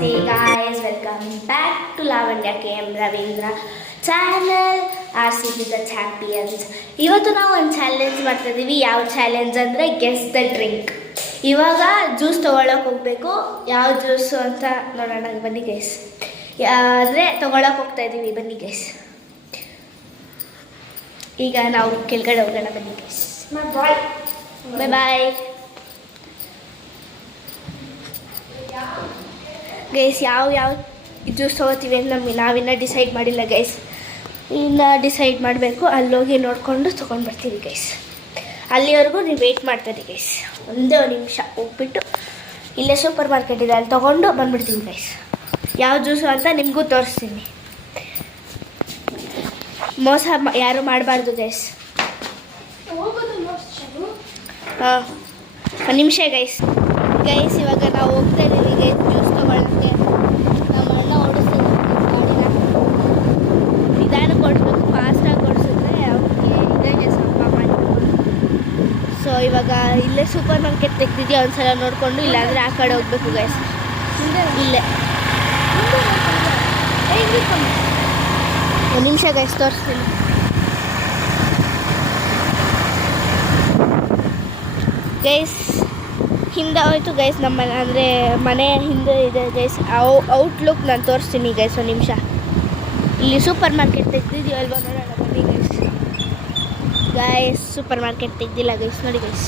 Namaste guys, welcome back to Lavanya KM Ravindra channel RCB the Champions. ಇವತ್ತು ನಾವು ಒಂದು challenge ಮಾಡ್ತಾ ಇದ್ದೀವಿ. ಯಾವ ಚಾಲೆಂಜ್ ಅಂದರೆ ಗೆಸ್ ದ ಡ್ರಿಂಕ್. ಇವಾಗ ಜ್ಯೂಸ್ ತೊಗೊಳಕ್ಕೆ ಹೋಗಬೇಕು. ಯಾವ ಜ್ಯೂಸು ಅಂತ ನೋಡೋಣ, ಬನ್ನಿ ಗೈಸ್. ಅಂದರೆ ತೊಗೊಳಕ್ಕೆ ಹೋಗ್ತಾ ಇದ್ದೀವಿ, ಬನ್ನಿ ಗೈಸ್. ಈಗ ನಾವು ಕೆಳಗಡೆ ಹೋಗೋಣ, ಬನ್ನಿ ಗೈಸ್. ಬಾಯ್ ಬಾಯ್ ಗೈಸ್. ಯಾವ ಜ್ಯೂಸ್ ತೊಗೋತೀವಿ ಅಂತ ನಾವಿನ್ನ ಡಿಸೈಡ್ ಮಾಡಿಲ್ಲ ಗೈಸ್. ಇನ್ನು ಡಿಸೈಡ್ ಮಾಡಬೇಕು. ಅಲ್ಲೋಗಿ ನೋಡಿಕೊಂಡು ತೊಗೊಂಡು ಬರ್ತೀವಿ ಗೈಸ್. ಅಲ್ಲಿವರೆಗೂ ನೀವು ವೆಯ್ಟ್ ಮಾಡ್ತೀರಿ ಗೈಸ್. ಒಂದೇ ಒಂದು ನಿಮಿಷ ಹೋಗ್ಬಿಟ್ಟು ಇಲ್ಲೇ ಸೂಪರ್ ಮಾರ್ಕೆಟ್ ಇದೆ, ಅಲ್ಲಿ ತೊಗೊಂಡು ಬಂದುಬಿಡ್ತೀವಿ ಗೈಸ್. ಯಾವ ಜ್ಯೂಸು ಅಂತ ನಿಮಗೂ ತೋರಿಸ್ತೀನಿ. ಮೋಸ ಯಾರು ಮಾಡಬಾರ್ದು ಗೈಸ್. ಹಾಂ, ಒಂದು ನಿಮಿಷ ಗೈಸ್. ಇವಾಗ ನಾವು ಹೋಗ್ತಾ ಇದ್ದೀವಿ ಗೈಸ್ ಜ್ಯೂಸ್ ತೊಗೊಳ್ಳೋಕ್ಕೆ. ನಮ್ಮ ಅಣ್ಣ ಓಡಿಸ್ತೀವಿ ಗಾಡಿನ. ನಿಧಾನಕ್ಕೆ ಓಡಿಸ್ಬೇಕು, ಫಾಸ್ಟಾಗಿ ಓಡಿಸಿದ್ರೆ ಅವ್ರಿಗೆ ಇದಾಗೆ ಸ್ವಲ್ಪ ಮಾಡಿ. ಸೊ ಇವಾಗ ಇಲ್ಲೇ ಸೂಪರ್ ಮಾರ್ಕೆಟ್ ತೆಗ್ದಿದ್ದೀವಿ, ಒಂದ್ಸಲ ನೋಡಿಕೊಂಡು, ಇಲ್ಲಾಂದರೆ ಆ ಕಡೆ ಹೋಗ್ಬೇಕು ಗೈಸ್. ಇಲ್ಲೇ ಒಂದು ನಿಮಿಷ ಗೈಸ್, ತೋರಿಸ್ತೀನಿ. ಗೈಸ್ ಹಿಂದೆ ಹೋಯ್ತು ಗೈಸ್. ನಮ್ಮ ಮನೆ ಅಂದರೆ ಮನೆ ಹಿಂದೆ ಇದೆ ಗೈಸ್. ಔಟ್ಲುಕ್ ನಾನು ತೋರಿಸ್ತೀನಿ ಗೈಸ್. ಒಂದು ನಿಮಿಷ. ಇಲ್ಲಿ ಸೂಪರ್ ಮಾರ್ಕೆಟ್ ತೆಗ್ದಿದ್ದೀವಿ ಅಲ್ವಾ, ನೋಡೋಣ ಬನ್ನಿ ಗೈಸ್. ಸೂಪರ್ ಮಾರ್ಕೆಟ್ ತೆಗ್ದಿಲ್ಲ ಗೈಸ್, ನೋಡಿ ಗೈಸ್.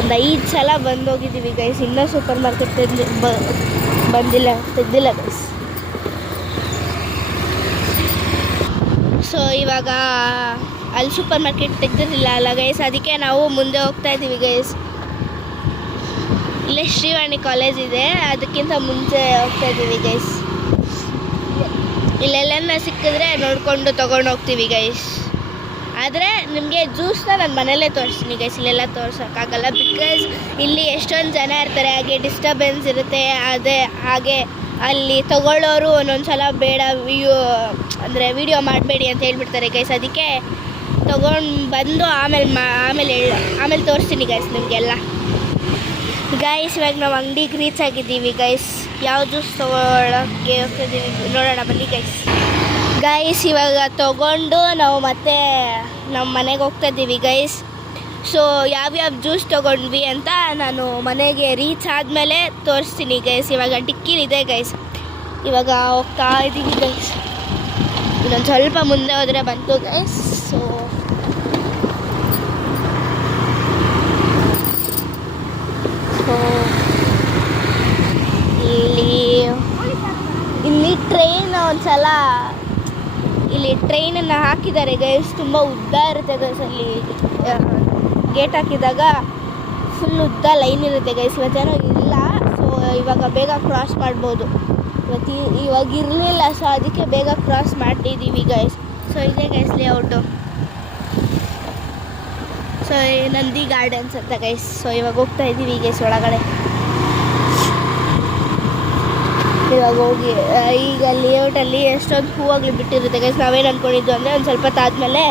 ಒಂದು 5 ಸಲ ಬಂದೋಗಿದ್ದೀವಿ ಗೈಸ್, ಇನ್ನೂ ಸೂಪರ್ ಮಾರ್ಕೆಟ್ ತೆಗ್ದಿಲ್ಲ ಗೈಸ್. ಸೊ ಇವಾಗ ಅಲ್ಲಿ ಸೂಪರ್ ಮಾರ್ಕೆಟ್ ತೆಗ್ದಿರಲಿಲ್ಲ ಅಲ್ಲ ಗೈಸ್, ಅದಕ್ಕೆ ನಾವು ಮುಂದೆ ಹೋಗ್ತಾ ಇದ್ದೀವಿ ಗೈಸ್. ಇಲ್ಲೇ ಶ್ರೀವಾಣಿ ಕಾಲೇಜ್ ಇದೆ, ಅದಕ್ಕಿಂತ ಮುಂಚೆ ಹೋಗ್ತಾ ಇದ್ದೀವಿ ಗೈಸ್. ಇಲ್ಲೆಲ್ಲ ಸಿಕ್ಕಿದ್ರೆ ನೋಡಿಕೊಂಡು ತೊಗೊಂಡು ಹೋಗ್ತೀವಿ ಗೈಸ್. ಆದರೆ ನಿಮಗೆ ಜ್ಯೂಸ್ನ ನಾನು ಮನೆಯಲ್ಲೇ ತೋರಿಸ್ತೀನಿ ಗೈಸ್, ಇಲ್ಲೆಲ್ಲ ತೋರ್ಸೋಕ್ಕಾಗಲ್ಲ. ಬಿಕಾಸ್ ಇಲ್ಲಿ ಎಷ್ಟೊಂದು ಜನ ಇರ್ತಾರೆ, ಹಾಗೆ ಡಿಸ್ಟರ್ಬೆನ್ಸ್ ಇರುತ್ತೆ. ಹಾಗೆ ಅಲ್ಲಿ ತೊಗೊಳ್ಳೋರು ಒಂದೊಂದು ಸಲ ಬೇಡ ವಿಡಿಯೋ ಮಾಡಬೇಡಿ ಅಂತ ಹೇಳ್ಬಿಡ್ತಾರೆ ಗೈಸ್. ಅದಕ್ಕೆ ತೊಗೊಂಡು ಬಂದು ಆಮೇಲೆ ತೋರಿಸ್ತೀನಿ ಗೈಸ್ ನಿಮಗೆಲ್ಲ. ಗೈಸ್ ಇವಾಗ ನಾವು ಅಂಗಡಿಗೆ ರೀಚ್ ಆಗಿದ್ದೀವಿ ಗೈಸ್. ಯಾವ ಜ್ಯೂಸ್ ತೊಗೊಳಕ್ಕೆ ಹೋಗ್ತಿದ್ದೀವಿ ನೋಡೋಣ ಬನ್ನಿ ಗೈಸ್. ಇವಾಗ ತೊಗೊಂಡು ನಾವು ಮತ್ತೆ ನಮ್ಮ ಮನೆಗೆ ಹೋಗ್ತಾ ಇದ್ದೀವಿ ಗೈಸ್. ಸೊ ಯಾವ್ಯಾವ ಜ್ಯೂಸ್ ತೊಗೊಂಡ್ವಿ ಅಂತ ನಾನು ಮನೆಗೆ ರೀಚ್ ಆದಮೇಲೆ ತೋರಿಸ್ತೀನಿ ಗೈಸ್. ಇವಾಗ ಡಿಕ್ಕಿಲಿದೆ ಗೈಸ್, ಇವಾಗ ಹೋಗ್ತಾ ಇದ್ದೀವಿ ಗೈಸ್. ಇನ್ನೊಂದು ಸ್ವಲ್ಪ ಮುಂದೆ ಹೋದರೆ ಬಂತು ಗೈಸ್. ಸೊ ಇಲ್ಲಿ ಟ್ರೈನ್ ಒಂದ್ಸಲ ಇಲ್ಲಿ ಟ್ರೈನನ್ನು ಹಾಕಿದ್ದಾರೆ ಗೈಸ್. ತುಂಬ ಉದ್ದ ಇರುತ್ತೆ ಗೈಸ್. ಅಲ್ಲಿ ಗೇಟ್ ಹಾಕಿದಾಗ ಫುಲ್ ಉದ್ದ ಲೈನ್ ಇರುತ್ತೆ ಗೈಸ್. ಇವತ್ತೇನೋ ಇಲ್ಲ, ಸೊ ಇವಾಗ ಬೇಗ ಕ್ರಾಸ್ ಮಾಡ್ಬೋದು. ಇವಾಗ ಇರಲಿಲ್ಲ, ಸೊ ಅದಕ್ಕೆ ಬೇಗ ಕ್ರಾಸ್ ಮಾಡಿದ್ದೀವಿ ಗೈಸ್. ಸೊ ಇದೇ guys layout. So Nandi gardens ಅಂತ ಗೈಸ್. ಸೊ ಇವಾಗ ಹೋಗ್ತಾ ಇದ್ದೀವಿ ಗೈಸ್ ಒಳಗಡೆ. ಇವಾಗ ಹೋಗಿ ಈಗ ಲೇಔಟಲ್ಲಿ ಎಷ್ಟೊಂದು ಹೂವಾಗಲಿ ಬಿಟ್ಟಿರುತ್ತೆ ಗೈಸ್. ನಾವೇನು ಅಂದ್ಕೊಂಡಿದ್ದು ಅಂದರೆ ಒಂದು ಸ್ವಲ್ಪ ಹೊತ್ತಾದ್ಮೇಲೆ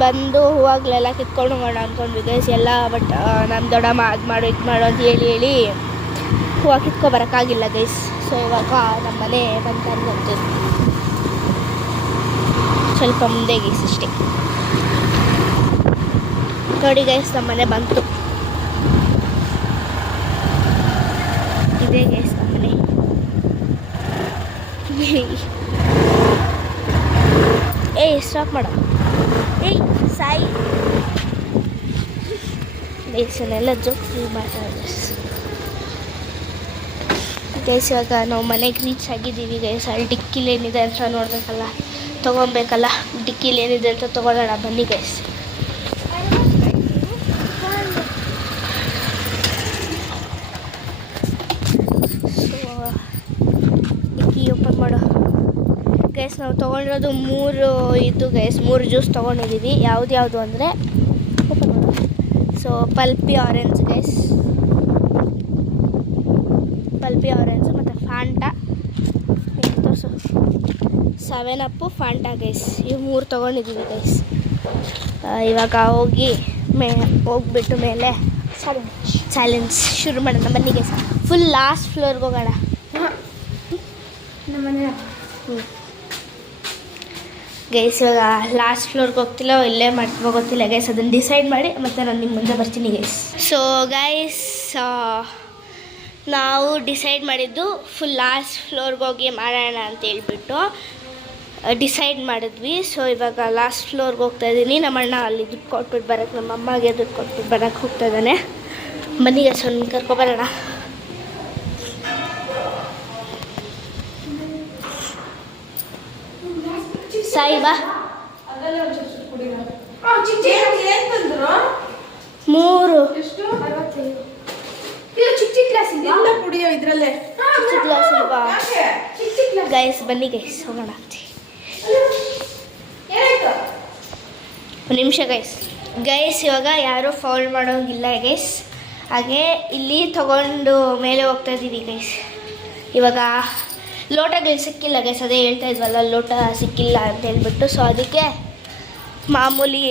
ಬಂದು ಹೂವಾಗಲೆಲ್ಲ ಕಿತ್ಕೊಂಡು ಹೋಗೋಣ ಅಂದ್ಕೊಂಡ್ವಿ ಗೈಸ್ ಎಲ್ಲ. ಬಟ್ ನಮ್ಮ ದೊಡ್ಡಮ್ಮ ಅದು ಮಾಡು ಇದು ಮಾಡು ಅಂತ ಹೇಳಿ ಹೂವು ಕಿತ್ಕೊಬರೋಕ್ಕಾಗಿಲ್ಲ ಗೈಸ್. ಸೊ ಇವಾಗ ನಮ್ಮ ಮನೆ ಬಂತ ಅಂದ್ಕೊಂತೀವಿ, ಸ್ವಲ್ಪ ಮುಂದೆ ಗೈಸ್ ಅಷ್ಟೇ. ನೋಡಿ ಗೈಸ್, ನಮ್ಮ ಮನೆ ಬಂತು. ಇದೇ ಗೈಸ್ ನಮ್ಮ ಮನೆ. ಏಯ್ ಸ್ಟಾಪ್ ಮಾಡ, ಏಯ್ ಸಾಯಿ ಗೈಸನ್ನೆಲ್ಲ ಜೋಕ್ಸ್ ಮಾತಾಡೋದು ಗೈಸ್. ಇವಾಗ ನಾವು ಮನೆಗೆ ರೀಚ್ ಆಗಿದ್ದೀವಿ ಗೈಸ್. ಅಲ್ಲಿ ಡಿಕ್ಕಿಲಿ ಏನಿದೆ ಅಂತ ನೋಡಬೇಕಲ್ಲ, ತೊಗೊಬೇಕಲ್ಲ. ಡಿಕ್ಕಿಲಿ ಏನಿದೆ ಅಂತ ತೊಗೊಳ್ಳೋಣ ಬನ್ನಿ ಗೈಸ್. ಓಪನ್ ಮಾಡೋ ಗೈಸ್. ನಾವು ತೊಗೊಂಡಿರೋದು 3 ಜ್ಯೂಸ್ ತೊಗೊಂಡಿದ್ದೀವಿ. ಯಾವುದು ಅಂದರೆ ಓಪನ್ ಮಾಡೋ. So pulpy orange guys, pulpy orange ಮತ್ತು ಫಾಂಟಾ ತೋರಿಸು, 7 ಅಪ್ ಫಾಂಟಾ ಗೈಸ್. ಇವು 3 ತೊಗೊಂಡಿದ್ದೀವಿ ಗೈಸ್. ಇವಾಗ ಹೋಗ್ಬಿಟ್ಟು ಮೇಲೆ ಚಾಲೆಂಜ್ ಶುರು ಮಾಡೋಣ ಬನ್ನಿಗೆ ಫುಲ್ ಲಾಸ್ಟ್ ಫ್ಲೋರ್ಗೆ ಹೋಗೋಣ. ಗೈಸ್ ಇವಾಗ ಲಾಸ್ಟ್ ಫ್ಲೋರ್ಗೆ ಹೋಗ್ತಿಲ್ಲ, ಇಲ್ಲೇ ಮಾಡ್ತೀವೋ ಗೊತ್ತಿಲ್ಲ ಗೈಸ್. ಅದನ್ನು ಡಿಸೈಡ್ ಮಾಡಿ ಮತ್ತೆ ನಾನು ನಿಮ್ಮ ಮುಂದೆ ಬರ್ತೀನಿ ಗೈಸ್. ಸೊ ಗೈಸ್ ನಾವು ಡಿಸೈಡ್ ಮಾಡಿದ್ದು ಫುಲ್ ಲಾಸ್ಟ್ ಫ್ಲೋರ್ಗೆ ಹೋಗಿ ಮಾಡೋಣ ಅಂತ ಹೇಳ್ಬಿಟ್ಟು ಡಿಸೈಡ್ ಮಾಡಿದ್ವಿ. ಸೊ ಇವಾಗ ಲಾಸ್ಟ್ ಫ್ಲೋರ್ಗೆ ಹೋಗ್ತಾ ಇದ್ದೀನಿ. ನಮ್ಮ ಅಣ್ಣ ಅಲ್ಲಿ ದುಡ್ಡು ಕೊಟ್ಬಿಟ್ಟು ಬರೋಕ್ಕೆ, ನಮ್ಮ ಅಮ್ಮಗೆ ದುಡ್ಡು ಕೊಟ್ಬಿಟ್ಟು ಬರೋಕ್ಕೆ ಹೋಗ್ತಾ ಇದ್ದಾನೆ. ಮನೆಗೆ ಸ್ವಲ್ಪ ಕರ್ಕೊಬರೋಣ. ಸಾಯಿ ಬಾ. 3 ಗೈಸ್ ಬನ್ನಿ ಗೈಸ್ ಹೋಗೋಣ. ಒಂದು ನಿಮಿಷ ಗೈಸ್ ಇವಾಗ ಯಾರೂ ಫೌಲ್ ಮಾಡೋಂಗಿಲ್ಲ ಗೈಸ್. ಹಾಗೆ ಇಲ್ಲಿ ತಗೊಂಡು ಮೇಲೆ ಹೋಗ್ತಾ ಇದ್ದೀವಿ ಗೈಸ್. ಇವಾಗ ಲೋಟಗಳು ಸಿಕ್ಕಿಲ್ಲ ಗೈಸ್, ಅದೇ ಹೇಳ್ತಾ ಇದ್ವಲ್ಲ ಲೋಟ ಸಿಕ್ಕಿಲ್ಲ ಅಂತ ಹೇಳ್ಬಿಟ್ಟು. ಸೊ ಅದಕ್ಕೆ ಮಾಮೂಲಿ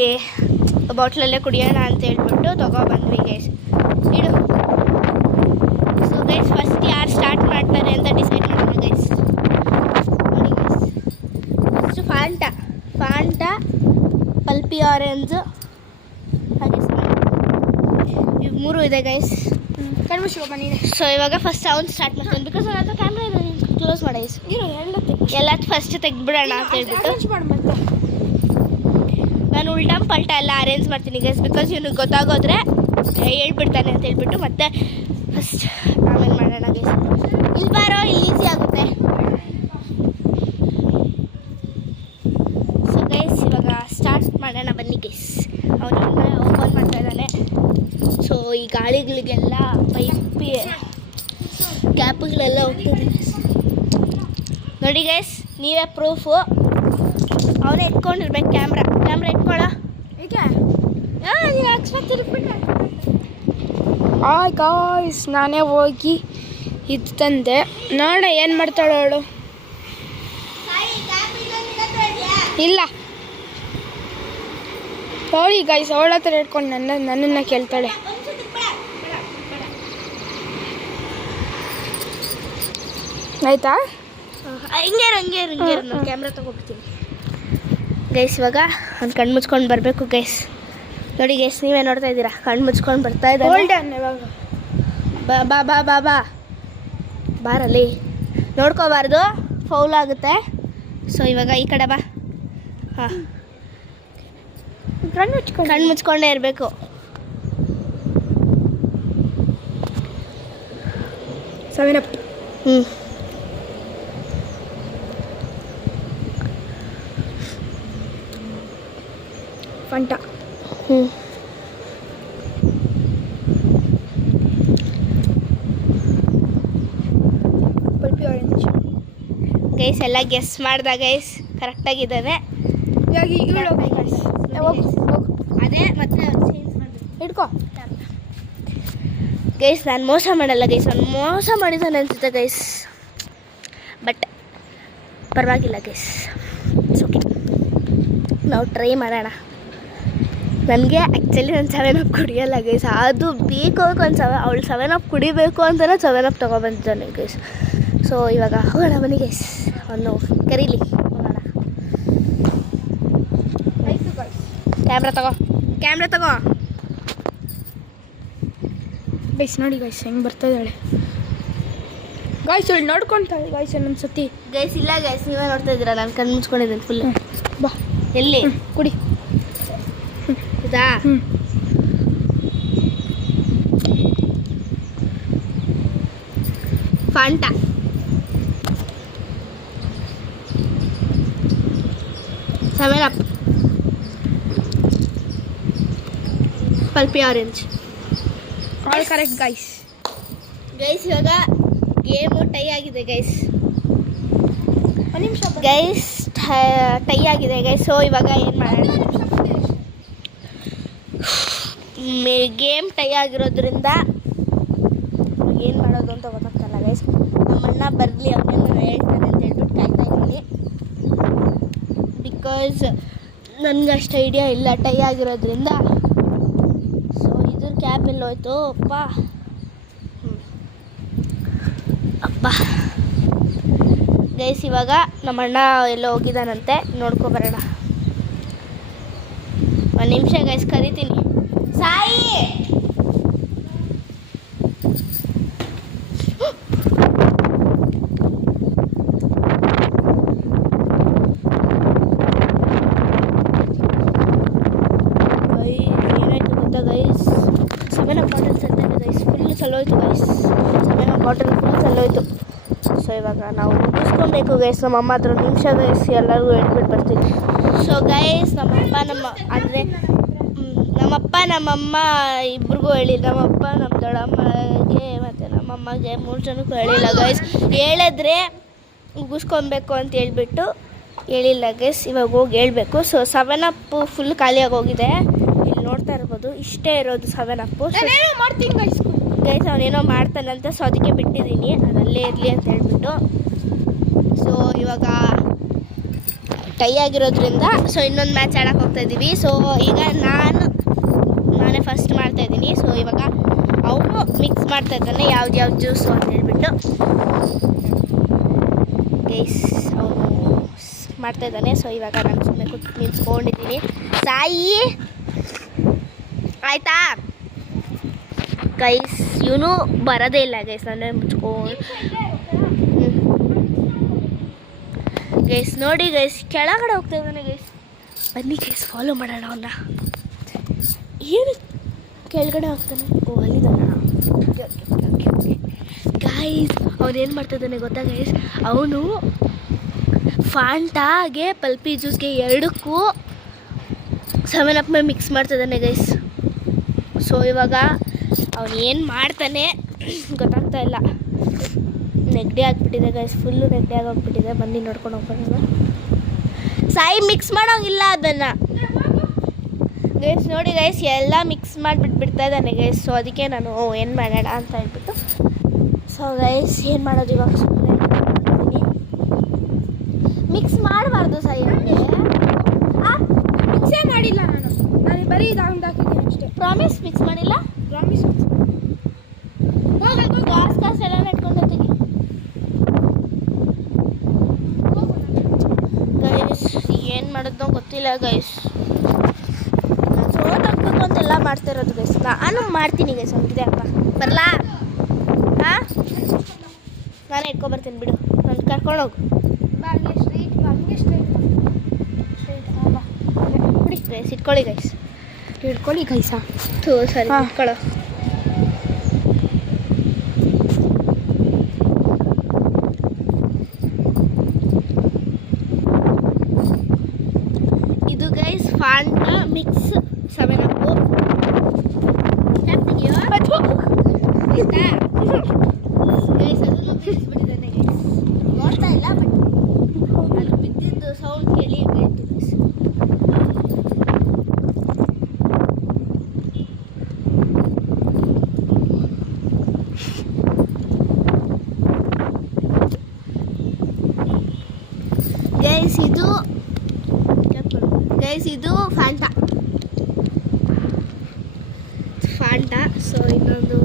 ಬಾಟ್ಲಲ್ಲೇ ಕುಡಿಯೋಣ ಅಂತ ಹೇಳ್ಬಿಟ್ಟು ತೊಗೊಬಂದ್ವಿ ಗೈಸ್. ಇಡು. ಸೊ ಗೈಸ್ ಫಸ್ಟ್ ಯಾರು ಸ್ಟಾರ್ಟ್ ಮಾಡ್ತಾರೆ ಅಂತ ಡಿಸೈಡ್ ಮಾಡೋಣ ಗೈಸ್. ನೋಡಿ guys, first Fanta pulpy orange ಹಾಗೆ ಇವು 3 ಇದೆ ಗೈಸ್. ಸೊ ಇವಾಗ ಫಸ್ಟ್ ಸೌಂಡ್ ಸ್ಟಾರ್ಟ್ ಮಾಡ್ತಾನೆ. ಬಿಕಾಸ್ ಅದು ಕ್ಯಾಮ್ರಾ ಇದೆ, ಕ್ಲೋಸ್ ಮಾಡಿ ಎಲ್ಲ ಫಸ್ಟ್ ತೆಗ್ದುಬಿಡೋಣ ಅಂತ ಹೇಳ್ಬಿಟ್ಟು ನಾನು ಉಲ್ಟಾ ಪಲ್ಟಾ ಎಲ್ಲ ಅರೇಂಜ್ ಮಾಡ್ತೀನಿ ಗೈಸ್. ಬಿಕಾಸ್ ಇವನಿಗೆ ಗೊತ್ತಾಗೋದ್ರೆ ಹೇಳ್ಬಿಡ್ತಾನೆ ಅಂತ ಹೇಳ್ಬಿಟ್ಟು ಮತ್ತೆ ಫಸ್ಟ್ ಆಮೇಲೆ ಮಾಡೋಣ ಗೈಸ್. ಇಲ್ಲಿ ಬಾರೋ, ಇಲ್ಲಿ ಈಸಿ ಆಗುತ್ತೆ. ಸೊ ಗೈಸ್ ಇವಾಗ ಸ್ಟಾರ್ಟ್ ಮಾಡೋಣ ಬನ್ನಿ ಗೈಸ್. ಅವನಿಂದ ಓಪನ್ ಮಾಡ್ತಾ ಇದ್ದಾನೆ. ಸೊ ಈ ಗಾಳಿಗಳಿಗೆಲ್ಲ ಪೈಪಿ ಕ್ಯಾಪ್ಗಳೆಲ್ಲ ಹೋಗ್ತದೆ ನೋಡಿ ಗೈಸ್. ನೀವೇ ಪ್ರೂಫು. ಅವನೇ ಎತ್ಕೊಂಡಿರ್ಬೇಕು ಕ್ಯಾಮ್ರಾ ಎತ್ಕೊಳ್ಳ. ಗಾಯ್ಸ್ ನಾನೇ ಹೋಗಿ ಇದು ತಂದೆ. ನೋಡ ಏನು ಮಾಡ್ತಾಳೆ ಅವಳು. ಇಲ್ಲ ನೋಡಿ ಗಾಯ್ಸ್, ಅವಳ ಹತ್ರ ಇಟ್ಕೊಂಡು ನನ್ನನ್ನು ಕೇಳ್ತಾಳೆ. ಆಯ್ತಾ? ಹಿಂಗೆ ನಾನು ಕ್ಯಾಮ್ರಾ ತೊಗೊಬಿಡ್ತೀನಿ ಗೈಸ್. ಇವಾಗ ಒಂದು ಕಣ್ಣು ಮುಚ್ಕೊಂಡು ಬರಬೇಕು ಗೈಸ್. ನೋಡಿ ಗೈಸ್, ನೀವೇ ನೋಡ್ತಾ ಇದ್ದೀರಾ, ಕಣ್ಣು ಮುಚ್ಕೊಂಡು ಬರ್ತಾ ಇದ್ದಾರೆ. ಬಾ ಬಾ ಬಾ ಬಾ ಬಾ ಬಾರಲ್ಲಿ ನೋಡ್ಕೋಬಾರ್ದು, ಫೌಲ್ ಆಗುತ್ತೆ. ಸೊ ಇವಾಗ ಈ ಕಡೆ ಬಾ. ಹಾಂ, ಕಣ್ಣು ಮುಚ್ಕೊಂಡೇ ಇರಬೇಕು. ಫಂಟ ಪಲ್ಪಿ ಆರೆಂಜ್ ಗೈಸ್. ಎಲ್ಲ ಗೆಸ್ ಮಾಡ್ದ ಗೈಸ್, ಕರೆಕ್ಟಾಗಿದ್ದಾನೆ. ಅದೇ ಮತ್ತೆ ಹಿಡ್ಕೊ ಗೈಸ್. ನಾನು ಮೋಸ ಮಾಡಲ್ಲ ಗೈಸ್, ನಾನು ಮೋಸ ಮಾಡಿದ್ದಾನೆ ಅನ್ಸುತ್ತೆ ಗೈಸ್. ಬಟ್ ಪರವಾಗಿಲ್ಲ ಗೈಸ್, ಇಟ್ಸ್ ಓಕೆ. ನಾವು ಟ್ರೈ ಮಾಡೋಣ. ನನಗೆ ಆ್ಯಕ್ಚುಲಿ ನಾನು 7 ಅಪ್ ಕುಡಿಯೋಲ್ಲ ಗೈಸ್. ಅದು ಬೇಕು ಒಂದು ಅವಳು 7 ಅಪ್ ಕುಡಿಬೇಕು ಅಂತಲೇ 7 ಅಪ್ ತೊಗೊಬಂದಿದ್ದಾನೆ ಗೈಸ್. ಸೊ ಇವಾಗ ಹೋಗೋಣ ಬನ್ನಿ ಗೈಸ್, ಅವನು ಕರೀಲಿ ಹೋಗೋಣ. ಕ್ಯಾಮ್ರಾ ತಗೋ ಗೈಸ್. ನೋಡಿ ಗೈಸ್ ಹೆಂಗೆ ಬರ್ತಾ ಇದ್ದಾಳೆ ಗೈಸ್. ಅವಳು ನೋಡ್ಕೊತಾಳೆ ಗೈಸ್ ಇನ್ನೊಂದು ಸತಿ. ಗೈಸ್ ಇಲ್ಲ ಗೈಸ್, ನೀವೇ ನೋಡ್ತಾ ಇದ್ದೀರಾ, ನಾನು ಕಣ್ಣು ಮುಚ್ಕೊಂಡಿದ್ದೀನಿ ಫುಲ್. ಬಾ ಎಲ್ಲಿ ಕುಡಿ. ಹೌದಾ? Fanta seven up pulpy orange. All correct guys. ಇವಾಗ ಗೇಮು ಟೈ ಆಗಿದೆ ಗೈಸ್. ಒಂದು ನಿಮಿಷ ಗೈಸ್, ಟೈ ಆಗಿದೆ ಗೈಸ್. ಸೊ ಇವಾಗ ಏನು ಮಾಡೋಣ, ಗೇಮ್ ಟೈ ಆಗಿರೋದ್ರಿಂದ ಏನು ಮಾಡೋದು ಅಂತ ಗೊತ್ತಾಗ್ತಲ್ಲ ಗೈಸ್. ನಮ್ಮಣ್ಣ ಬರಲಿ, ಅವನ್ನ ಹೇಳ್ತಾರೆ ಅಂತ ಹೇಳ್ಬಿಟ್ಟು ಕಾಯ್ತಾ ಇದ್ದೀನಿ. ಬಿಕಾಸ್ ನನಗೆ ಅಷ್ಟು ಐಡಿಯಾ ಇಲ್ಲ ಟೈ ಆಗಿರೋದ್ರಿಂದ. ಸೊ ಇದ್ರ ಕ್ಯಾಪ್ ಎಲ್ಲೋಯ್ತು ಅಪ್ಪ ಅಪ್ಪ ಗೈಸ್ ಇವಾಗ ನಮ್ಮ ಅಣ್ಣ ಎಲ್ಲೋ ಹೋಗಿದ್ದಾನಂತೆ ನೋಡ್ಕೊಬರೋಣ. ಒಂದು ನಿಮಿಷ ಗೈಸ್ ಕರಿತೀನಿ. ಸಾಯಿ ಏನಾಯ್ತು ಗೊತ್ತಾ ಗೈಸ್, 7 ಬಾಟಲ್ಸ್ ಅಂತ ಗೈಸ್ ಫುಲ್ ಸಲ್ಲೋಯ್ತು ಗೈಸ್, 7 ಬಾಟಲ್ ಫುಲ್ ಸಲ್ಲೋಯ್ತು. ಸೊ ಇವಾಗ ನಾವು ಮುಗಿಸ್ಕೊಬೇಕು ಗೈಸ್. ನಮ್ಮ ಅಮ್ಮ ಹತ್ರ ನಿಮಿಷ ಗೈಸ್ ಎಲ್ಲರಿಗೂ ಹೇಳ್ಬಿಟ್ಟು ಬರ್ತೀನಿ. ಸೊ ಗೈಸ್ ನಮ್ಮಪ್ಪ ನಮ್ಮಮ್ಮ ಇಬ್ರಿಗೂ ಹೇಳಿಲ್ಲ. ನಮ್ಮಪ್ಪ ನಮ್ಮ ದೊಡ್ಡಮ್ಮಗೆ ಮತ್ತು ನಮ್ಮಮ್ಮಗೆ 3 ಜನಕ್ಕೂ ಹೇಳಿಲ್ಲ ಗೈಸ್. ಹೇಳಿದ್ರೆ ಮುಗಿಸ್ಕೊಬೇಕು ಅಂತ ಹೇಳ್ಬಿಟ್ಟು ಹೇಳಿಲ್ಲ ಗೈಸ್. ಇವಾಗ ಹೋಗಿ ಹೇಳ್ಬೇಕು. ಸೊ 7 ಅಪ್ ಫುಲ್ ಖಾಲಿಯಾಗಿ ಹೋಗಿದೆ. ಇಲ್ಲಿ ನೋಡ್ತಾ ಇರ್ಬೋದು, ಇಷ್ಟೇ ಇರೋದು 7 ಅಪ್ಪು. ಮಾಡ್ತೀನಿ ಗೈಸ್. ಅವನೇನೋ ಮಾಡ್ತಾನಂತೆ, ಸೊ ಅದಕ್ಕೆ ಬಿಟ್ಟಿದ್ದೀನಿ, ಅದಲ್ಲೇ ಇರಲಿ ಅಂತ ಹೇಳ್ಬಿಟ್ಟು. ಸೊ ಇವಾಗ ಟೈ ಆಗಿರೋದ್ರಿಂದ ಸೊ ಇನ್ನೊಂದು ಮ್ಯಾಚ್ ಆಡೋಕೆ ಹೋಗ್ತಾಯಿದ್ದೀವಿ. ಸೊ ಈಗ ನಾನೇ ಫಸ್ಟ್ ಮಾಡ್ತಾಯಿದ್ದೀನಿ. ಸೊ ಇವಾಗ ಅವನು ಮಿಕ್ಸ್ ಮಾಡ್ತಾಯಿದ್ದಾನೆ ಯಾವ್ದು ಜ್ಯೂಸು ಅಂತ ಹೇಳ್ಬಿಟ್ಟು. ಗೈಸ್ ಅವನು ಮಾಡ್ತಾಯಿದ್ದಾನೆ. ಸೊ ಇವಾಗ ನಾನು ಸುಮ್ಮನೆ ನಿಂತ್ಕೊಂಡಿದ್ದೀನಿ. ಸಾಯಿ ಆಯಿತಾ ಗೈಸ್? ಇವನು ಬರೋದೇ ಇಲ್ಲ ಗೈಸ್, ನಾನೇ ಮುಚ್ಕೊಂಡು. ಗೈಸ್ ನೋಡಿ ಗೈಸ್, ಕೆಳಗಡೆ ಹೋಗ್ತಾ ಇದ್ದಾನೆ ಗೈಸ್. ಬನ್ನಿ ಗೈಸ್ ಫಾಲೋ ಮಾಡೋಣ ಅವನ್ನ. ಏನು ಕೆಳಗಡೆ ಹೋಗ್ತಾನೆ? ಓ ಅಲ್ಲಿದ್ದಾನ ಗೈಸ್. ಅವನೇನು ಮಾಡ್ತಾಯಿದ್ದಾನೆ ಗೊತ್ತಾ ಗೈಸ್? ಅವನು ಫಾಂಟಾಗೆ ಪಲ್ಪಿ ಜ್ಯೂಸ್ಗೆ ಎರಡಕ್ಕೂ 7 ಅಪ್ ಮಿಕ್ಸ್ ಮಾಡ್ತಿದ್ದಾನೆ ಗೈಸ್. ಸೊ ಇವಾಗ ಅವನು ಏನು ಮಾಡ್ತಾನೆ ಗೊತ್ತಾಗ್ತಾ ಇಲ್ಲ. ನೆಗಡಿ ಆಗಿಬಿಟ್ಟಿದೆ ಗೈಸ್, ಫುಲ್ಲು ನೆಗಡಿ ಆಗೋಗ್ಬಿಟ್ಟಿದೆ. ಬನ್ನಿ ನೋಡ್ಕೊಂಡು ಹೋಗ್ಬೋಣ. ಸಾಯಿ ಮಿಕ್ಸ್ ಮಾಡೋಂಗಿಲ್ಲ ಅದನ್ನು ಗೈಸ್. ನೋಡಿ ಗೈಸ್, ಎಲ್ಲ ಮಿಕ್ಸ್ ಮಾಡಿಬಿಟ್ಬಿಡ್ತಾ ಇದ್ದಾನೆ ಗೈಸ್. ಸೊ ಅದಕ್ಕೆ ನಾನು ಏನು ಮಾಡೋಣ ಅಂತ ಹೇಳ್ಬಿಟ್ಟು. ಸೊ ಗೈಸ್ ಏನು ಮಾಡೋದು ಇವಾಗ? ಸುಮ್ಮನೆ ಮಿಕ್ಸ್ ಮಾಡಬಾರ್ದು ಸಾಯಿ. ಮಿಕ್ಸೇ ಮಾಡಿಲ್ಲ ನಾನು ಬರೀ ಇದಾಗಿ ಹಾಕಿದ್ದೀನಿ ಅಷ್ಟೇ. ಪ್ರಾಮಿಸ್ ಮಿಕ್ಸ್ ಮಾಡಿಲ್ಲ? ಪ್ರಾಮಿಸ್ ಕಾಸು ಎಲ್ಲ ನೆಟ್ಕೊಂಡೋಗ್ತೀನಿ ಗೈಸ್. ಏನು ಮಾಡೋದು ಗೊತ್ತಿಲ್ಲ ಗೈಸ್. ನಾನು ಸೋತಾಗ್ಬೇಕು ಅಂತೆಲ್ಲ ಮಾಡ್ತಾ ಇರೋದು ಗೈಸ್. ನಾನು ಮಾಡ್ತೀನಿ ಗೈಸ್. ಹಂಗಿದೆ ಅಪ್ಪ ಬರಲಾ? ಹಾಂ ನಾನೇ ಇಟ್ಕೊಬರ್ತೀನಿ ಬಿಡು, ನಾನು ಕರ್ಕೊಂಡೋಗು. ಬಿಡಿ ಗೈಸ್, ಇಟ್ಕೊಳ್ಳಿ ಗೈಸ್, ಹಿಡ್ಕೊಳ್ಳಿ ಗೈಸಾ. ಸರಿ ಇಟ್ಕೊಳ್ಳೋ. ಇದು guys Fanta mix 7 Appu. Guys ಅದನ್ನು ಬಿಡಿಸ್ಬಿಟ್ಟಿದ್ದಾನೆ ಗೈಸ್. ನೋಡ್ತಾ ಇಲ್ಲ, ಬಟ್ ಅದು ಬಿದ್ದಿದ್ದು ಸೌಂಡ್ ಕೇಳಿ ಬೀಳ್ತು ಗೈಸ್. ಇದು ಫ್ಯಾಂಟಾ. ಸೊ ಇನ್ನೊಂದು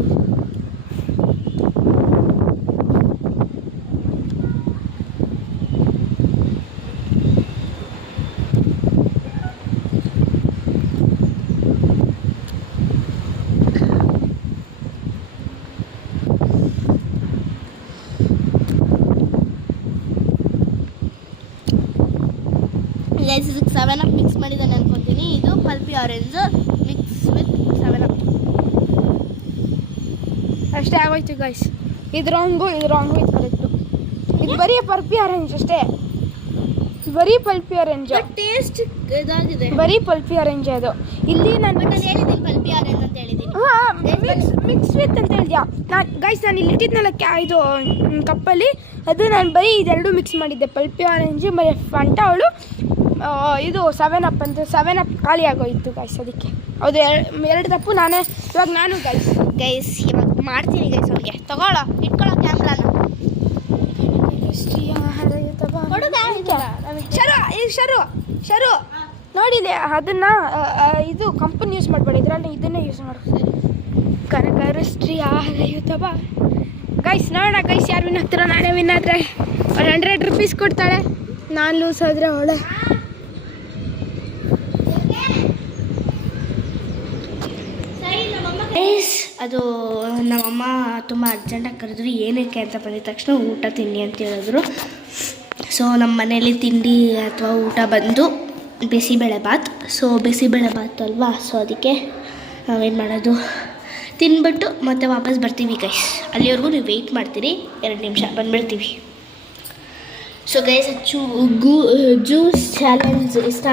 ಗೈಸ್ ಇದಕ್ಕೆ 7 ಅಪ್ ಮಿಕ್ಸ್ ಮಾಡಿದ್ದಾನೆ ಅನ್ಕೊತೀನಿ. ಇದು pulpy orange mix with 7 up. ಅಷ್ಟೇ ಆಗೋಯ್ತು ಗೈಸ್. ಇದು ರಾಂಗು ಇದು ಕರೆಕ್ಟು. ಇದು ಬರೀ ಪಲ್ಪಿ ಆರೆಂಜ್ ಅಷ್ಟೇ, ಬರೀ ಪಲ್ಪಿ ಆರೆಂಜ್. ಟೇಸ್ಟ್ ಇದಾಗಿದೆ, ಬರೀ ಪಲ್ಪಿ ಆರೆಂಜ್ ಅದು. ಇಲ್ಲಿ ನಾನು ಹೇಳಿದ್ದೀನಿ ಪಲ್ಪಿ ಆರೆಂಜ್ ಅಂತ ಹೇಳಿದ್ದೀನಿ. ಹಾಂ ಮಿಕ್ಸ್ ವಿತ್ ಅಂತ ಹೇಳಿದ್ಯಾ? ನಾನು ಇಲ್ಲಿ ಇಟ್ಟಿದ್ನಲ್ಲ ಇದು ಕಪ್ಪಲ್ಲಿ, ಅದು ನಾನು ಬರೀ ಇದೆರಡು ಮಿಕ್ಸ್ ಮಾಡಿದ್ದೆ, ಪಲ್ಪಿ ಆರೆಂಜು ಮತ್ತು ಫಂಟಾ. ಅವಳು ಇದು 7 ಅಪ್ ಅಂತ 7 ಅಪ್ ಖಾಲಿ ಆಗೋಯಿತು ಗೈಸ್. ಅದಕ್ಕೆ ಹೌದು, 2 ತಪ್ಪು ನಾನೇ. ಇವಾಗ ನಾನು ಗೈಸ್ ಇವಾಗ ಮಾಡ್ತೀನಿ ಗೈಸ್. ಅವ್ರಿಗೆ ತಗೊಳ್ಳೋ, ಇಟ್ಕೊಳ್ಳೋ ಕ್ಯಾಮ್ರಾನ. ನೋಡಿದೆ ಅದನ್ನು. ಇದು ಕಂಪನಿ ಯೂಸ್ ಮಾಡಬೇಡ, ಇದರಲ್ಲಿ ಇದನ್ನೇ ಯೂಸ್ ಮಾಡು. ಕನಕವೃಷ್ಟಿ ಆಲಯುತ್ತವ. ಗೈಸ್ ನೋಡೋಣ ಗೈಸ್ ಯಾರು ವಿನ್ ಆಗ್ತಾರೋ. ನಾನೇ ವಿನ್ ಆದರೆ ಒಂದು 100 ರೂಪೀಸ್ ಕೊಡ್ತಾಳೆ, ನಾನು ಲೂಸ್ ಆದರೆ ಅವಳೆ. ಅದು ನಮ್ಮಮ್ಮ ತುಂಬ ಅರ್ಜೆಂಟಾಗಿ ಕರೆದ್ರು, ಏನಕ್ಕೆ ಅಂತ ಬಂದಿದ ತಕ್ಷಣ ಊಟ ತಿಂಡಿ ಅಂತ ಹೇಳಿದ್ರು. ಸೊ ನಮ್ಮ ಮನೇಲಿ ತಿಂಡಿ ಅಥವಾ ಊಟ ಬಂದು ಬಿಸಿಬೇಳೆಭಾತ್. ಸೊ ಬಿಸಿಬೇಳೆಭಾತ್ ಅಲ್ವಾ, ಸೊ ಅದಕ್ಕೆ ನಾವೇನು ಮಾಡೋದು, ತಿಂದ್ಬಿಟ್ಟು ಮತ್ತೆ ವಾಪಸ್ ಬರ್ತೀವಿ ಗೈಸ್. ಅಲ್ಲಿವರೆಗೂ ನೀವು ವೆಯ್ಟ್ ಮಾಡ್ತೀರಿ, 2 ನಿಮಿಷ ಬಂದುಬಿಡ್ತೀವಿ. ಸೊ ಗೈಸ್ ಜ್ಯೂಸ್ ಚಾಲೆಂಜ್ ಇಷ್ಟ